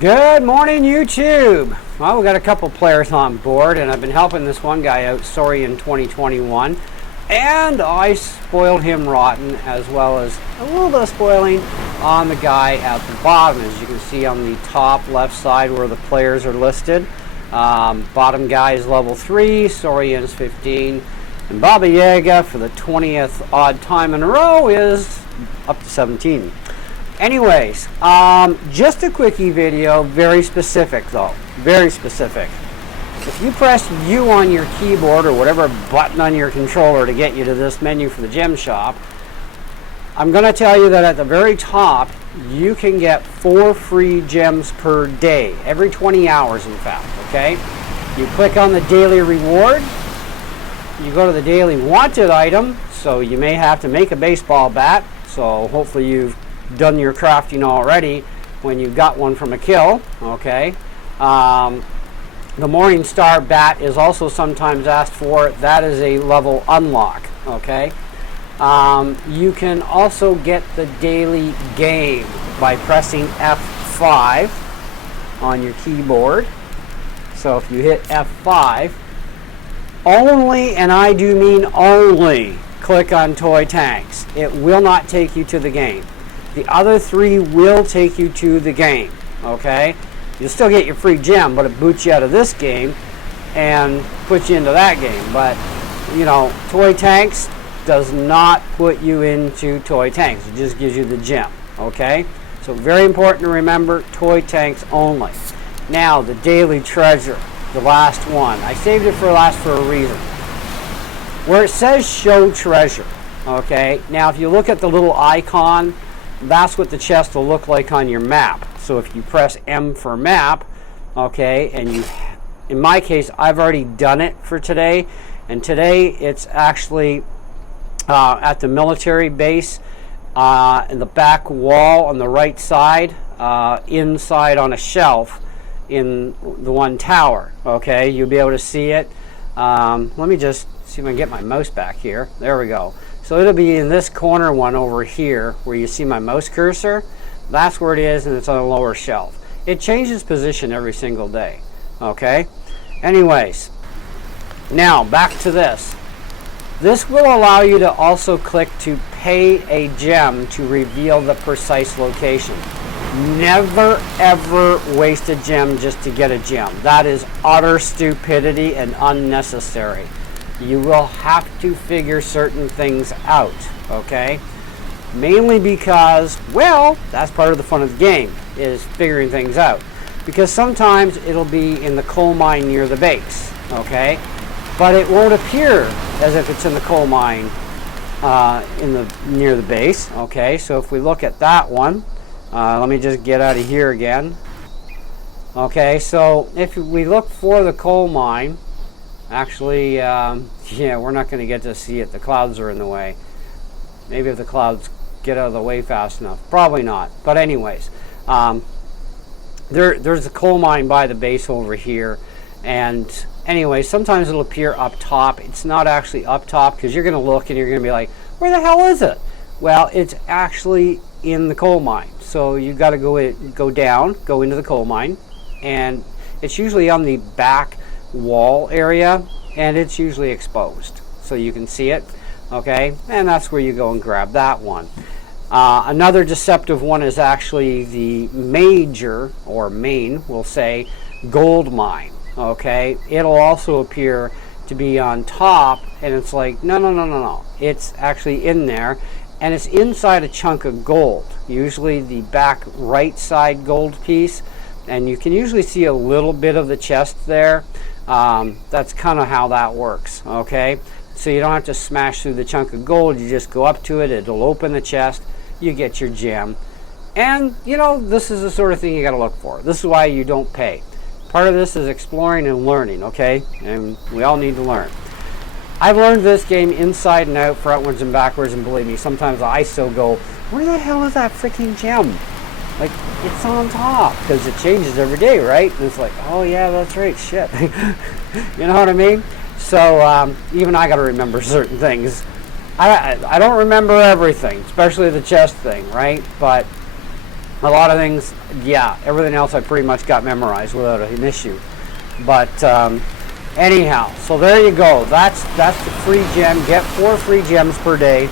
Good morning, YouTube. Well, we got a couple players on board, and I've been helping this one guy out, Saurian 2021, and I spoiled him rotten, as well as a little bit of spoiling on the guy at the bottom, as you can see on the top left side where the players are listed. Bottom guy is level 3, Saurian is 15, and Baba Yaga for the 20th odd time in a row is up to 17. Anyways, just a quickie video, very specific though, very specific. If you press U on your keyboard or whatever button on your controller to get you to this menu for the gem shop, I'm going to tell you that at the very top, you can get 4 free gems per day, every 20 hours in fact, okay? You click on the daily reward, you go to the daily wanted item, so you may have to make a baseball bat, so hopefully you've done your crafting already when you got one from a kill, okay? The Morning Star bat is also sometimes asked for. That is a level unlock, okay? You can also get the daily game by pressing F5 on your keyboard. So if you hit F5, only, and I do mean only, click on toy tanks. It will not take you to the game. The other 3 will take you to the game, okay? You'll still get your free gem, but it boots you out of this game and puts you into that game. But, you know, toy tanks does not put you into toy tanks. It just gives you the gem, okay? So very important to remember, toy tanks only. Now, the daily treasure, the last one. I saved it for last for a reason. Where it says show treasure, okay? Now, if you look at the little icon, that's what the chest will look like on your map. So if you press M for map, okay, and you, in my case, I've already done it for today, and today it's actually at the military base in the back wall on the right side, inside on a shelf in the one tower, okay? You'll be able to see it. Let me just see if I can get my mouse back here. There we go. So it'll be in this corner one over here where you see my mouse cursor. That's where it is, and it's on a lower shelf. It changes position every single day, okay? Anyways, now back to this. This will allow you to also click to pay a gem to reveal the precise location. Never ever waste a gem just to get a gem. That is utter stupidity and unnecessary. You will have to figure certain things out, okay? Mainly because, well, that's part of the fun of the game, is figuring things out. Because sometimes it'll be in the coal mine near the base, okay? But it won't appear as if it's in the coal mine near the base, okay? So if we look at that one, let me just get out of here again. Okay, so if we look for the coal mine, actually, yeah, we're not going to get to see it. The clouds are in the way. Maybe if the clouds get out of the way fast enough. Probably not. But anyways, there's a coal mine by the base over here. And anyway, sometimes it'll appear up top. It's not actually up top because you're going to look and you're going to be like, where the hell is it? Well, it's actually in the coal mine. So you've got to go down, go into the coal mine. And it's usually on the back wall area, and it's usually exposed so you can see it, okay? And that's where you go and grab that one. Another deceptive one is actually the major, or main, we'll say, gold mine, okay? It'll also appear to be on top, and it's like, no. It's actually in there, and it's inside a chunk of gold, usually the back right side gold piece, and you can usually see a little bit of the chest there. That's kind of how that works, okay? So you don't have to smash through the chunk of gold. You just go up to it. It'll open the chest. You get your gem. And, you know, this is the sort of thing you got to look for. This is why you don't pay. Part of this is exploring and learning, okay? And we all need to learn. I've learned this game inside and out, frontwards and backwards, and believe me, sometimes I still go, where the hell is that freaking gem? Like, it's on top, because it changes every day, right? And it's like, oh yeah, that's right, shit. You know what I mean? So even I got to remember certain things. I don't remember everything, especially the chest thing, right? But A lot of things, yeah, everything else I pretty much got memorized without an issue. But anyhow, so there you go. That's the free gem. Get 4 free gems per day.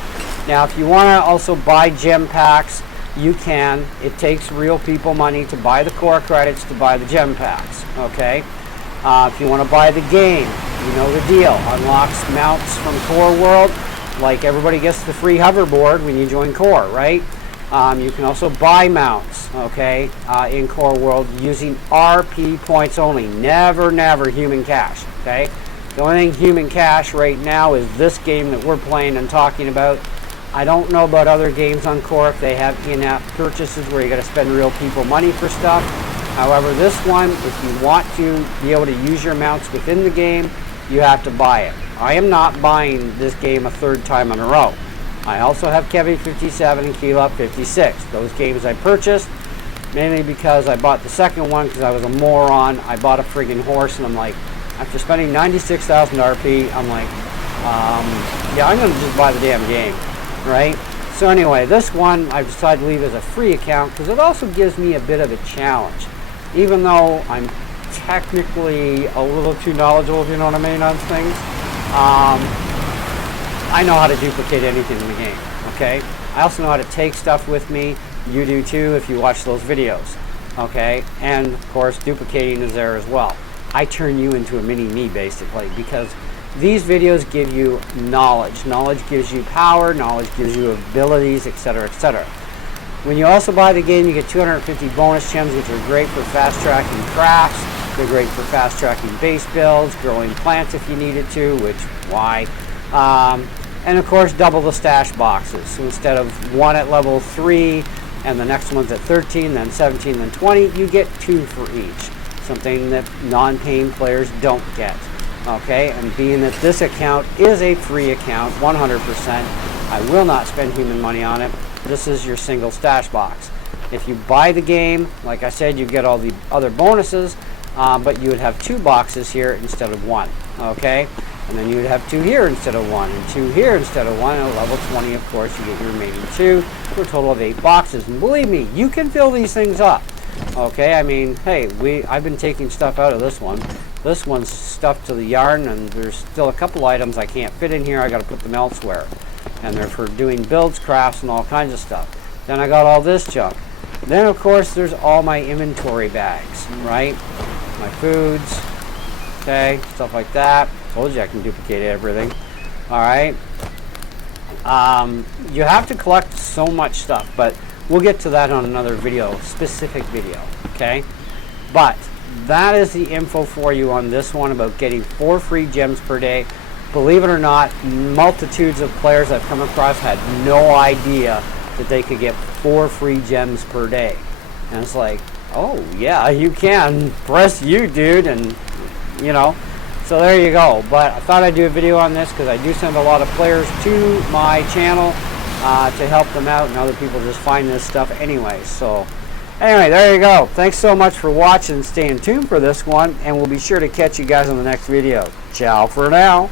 Now, if you want to also buy gem packs, you can. It takes real people money to buy the core credits to buy the gem packs. Okay. If you want to buy the game, you know the deal. Unlocks mounts from Core World. Like everybody gets the free hoverboard when you join Core, right? You can also buy mounts, okay, in Core World using RP points only. Never human cash, okay? The only thing human cash right now is this game that we're playing and talking about. I don't know about other games on Core if they have in-app purchases where you got to spend real people money for stuff. However, this one, if you want to be able to use your mounts within the game, you have to buy it. I am not buying this game a 3rd time in a row. I also have Kevy 57 and Keylop 56. Those games I purchased mainly because I bought the second one because I was a moron. I bought a friggin' horse and I'm like, after spending 96,000 RP, I'm like, yeah, I'm going to just buy the damn game, right? So anyway, this one I've decided to leave as a free account because it also gives me a bit of a challenge. Even though I'm technically a little too knowledgeable, if you know what I mean, on things, I know how to duplicate anything in the game, okay? I also know how to take stuff with me. You do too if you watch those videos, okay? And of course, duplicating is there as well. I turn you into a mini me basically because these videos give you knowledge. Knowledge gives you power, knowledge gives you abilities, etc., etc. When you also buy the game, you get 250 bonus gems, which are great for fast-tracking crafts. They're great for fast-tracking base builds, growing plants if you needed to, which, why? And of course, double the stash boxes. So instead of one at level 3 and the next one's at 13, then 17, then 20, you get 2 for each. Something that non-paying players don't get. Okay, and being that this account is a free account, 100%, I will not spend human money on it. This is your single stash box. If you buy the game, like I said, you get all the other bonuses, but you would have 2 boxes here instead of 1. Okay, and then you would have 2 here instead of 1, and 2 here instead of 1. And at level 20, of course, you get your remaining 2 for a total of 8 boxes. And believe me, you can fill these things up. Okay, I mean, hey, I've been taking stuff out of this one. This one's stuffed to the yarn, and there's still a couple items I can't fit in here. I got to put them elsewhere, and they're for doing builds, crafts, and all kinds of stuff. Then I got all this junk. Then, of course, there's all my inventory bags, right? My foods, okay, stuff like that. Told you I can duplicate everything. All right. You have to collect so much stuff, but we'll get to that on another video, specific video, okay? But that is the info for you on this one about getting 4 free gems per day. Believe it or not, multitudes of players I've come across had no idea that they could get 4 free gems per day. And it's like, oh yeah, you can. Press you, dude, and you know. So there you go. But I thought I'd do a video on this because I do send a lot of players to my channel to help them out, and other people just find this stuff anyway. So anyway, there you go. Thanks so much for watching. Staying tuned for this one, and we'll be sure to catch you guys on the next video. Ciao for now.